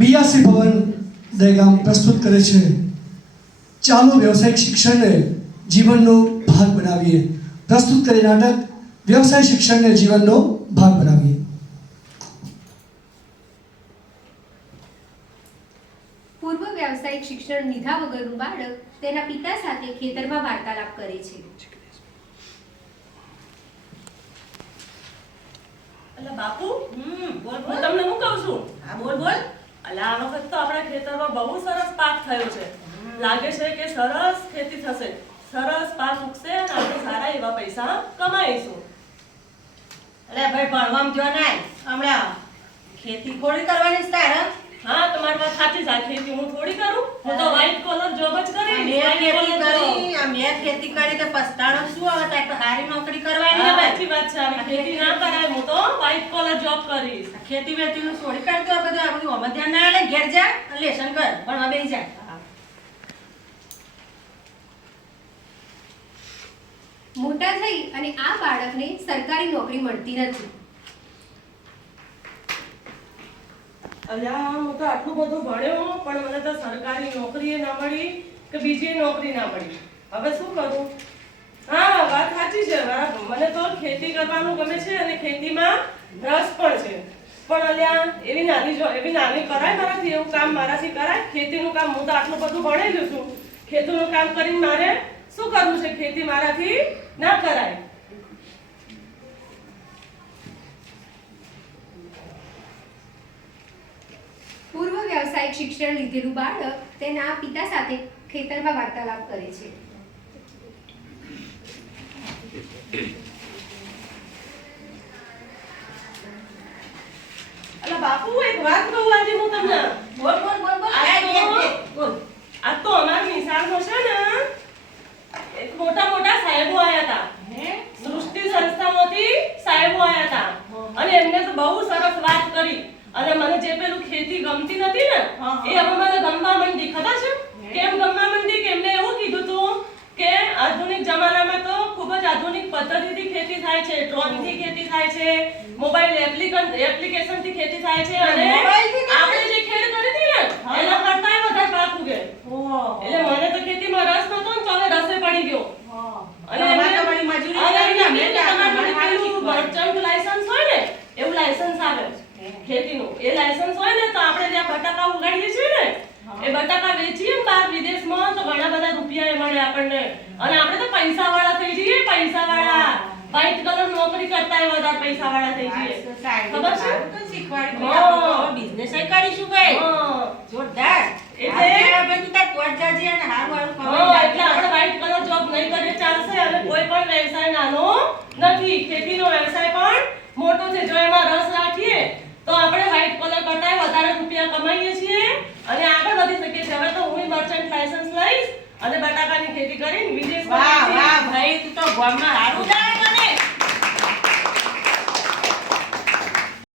BRC ભવન દહેગામ પ્રસ્તુત કરે છે ચાલો વ્યવસાયિક શિક્ષણને જીવનનો ભાગ બનાવીએ. પ્રસ્તુત કરે નાટક વ્યવસાય શિક્ષણને જીવનનો ભાગ બનાવીએ. પૂર્વ વ્યાવસાયિક શિક્ષણ લીધા વગરનું બાળક તેના પિતા સાથે ખેતરમાં વાર્તાલાપ કરે છે. અલા બાપુ બોલ બોલ, તમને હું કહું છું. હા બોલ બોલ. અલા આ વખત તો આપણા ખેતરમાં બહુ સરસ પાક થયો છે. લાગે છે કે સરસ ખેતી થશે, સરસ પાક ઉગશે અને આપણે સારા એવા પૈસા કમાઈશું. અરે ભાઈ ભણવામાં જો નાય હમણાં ખેતી થોડી કરવાની છે તારે. હા તમારી વાત સાચી છે. આ ખેતી હું થોડી કરું, હું તો વ્હાઈટ કોલર જોબ જ કરી. મેં ખેતી કરી તો પસ્તાણો શું આવે તારે તો સારી નોકરી કરવાની હવે. સાચી વાત છે. આવી ખેતી ના કરાય, હું તો વ્હાઈટ કોલર જોબ કરીશ. ખેતી વેતીનું છોડી કાઢતો આ બધું આમાં ધ્યાન ના આલે. ઘેર જા અને લેસન કર, ભણવા બેસી જા. મોટા થઈ અને આ બાળકને સરકારી નોકરી મળતી નથી. અલ્યા હું તો આટલું બધું ભણ્યો પણ મને તો સરકારી નોકરી ના મળી કે બીજી નોકરી ના મળી. હવે શું કરું? હા વાત સાચી છે. મને તો ખેતી કરવાનું ગમે છે અને ખેતીમાં રસ પણ છે. પણ અલ્યા એવી નાની કરાય મારાથી? એવું કામ મારાથી કરાય? ખેતીનું કામ હું તો આટલું બધું ભણેલું છું. ખેતીનું કામ કરીને મારે શું કરવું છે? ખેતી મારાથી ના કરાય. પૂર્વ વ્યાવસાયિક શિક્ષણ લીધેલું બાળક તેના પિતા સાથે ખેતરમાં વાર્તાલાપ કરે છે. અલા બાપુ એક વાત કહું આજે હું તમને. બોલ બોલ બોલ બોલ. બોલ. આ તો અમારા નિશાળમાં છે ને એક મોટા સાહેબો આયા હતા. સૃષ્ટિ સંસ્થામાંથી સાહેબો આયા હતા અને એમને તો બહુ સરસ વાત કરી અને મને જે પેલું ખેતી ગમતી નથી ને એ હવે મને ગમવા માંડી. ખબર છે કેમ ગમવા માંડી? કે એમને એવું કીધું હતું કે આધુનિક જમાનામાં તો ખૂબ જ આધુનિક પદ્ધતિથી ખેતી થાય છે, ડ્રોનથી ખેતી થાય છે, મોબાઈલ એપ્લિકેશનથી ખેતી થાય છે અને આપણે જે ખેડ કરી હતી ને એના કરતાંય વધારે પાક ઉગે. એટલે મને તો ખેતીમાં રસ નતો ને તો હવે રસે પડી ગયો. અને તમારી મજૂરી મર્ચન્ટ લાયસન્સ હોય ને એવું લાયસન્સ આવે ખેતીનું. એ લાયસન્સ હોય ને તો આપણે જ્યાં બટાકા ઉગાડીએ છીએ ને એ બટાકા વેચીએ બહાર વિદેશમાં તો ઘણા બધા રૂપિયા મળે આપણને અને આપણે તો પૈસાવાળા થઈ જઈએ. પૈસાવાળા વ્હાઈટ કલર નોકરી કરતા વધારે પૈસાવાળા થઈ જઈએ. ખબર છે? તો શીખવાડી આપણે બિઝનેસ કરીશું ભાઈ. જોરદાર. એટલે બધું તાર કોટ જાજી અને હારું એટલે આપણે વ્હાઈટ કલર જોબ નહીં કરીએ ચાલશે અને કોઈ પણ વ્યવસાય નાનો નથી. ખેતીનો વ્યવસાય પણ મોટો છે. જો એમાં રસ રાખીએ તો આપણે વ્હાઈટ કલર કરતાંય વધારે રૂપિયા કમાઈએ છીએ અને આગળ વધી શકીએ છીએ. હવે તો હું મર્ચન્ટ લાયસન્સ લઈશ અને બટાકાની ખેતી કરીને વિદેશમાં. વાહ વાહ ભાઈ તું તો ગામમાં હારું જા.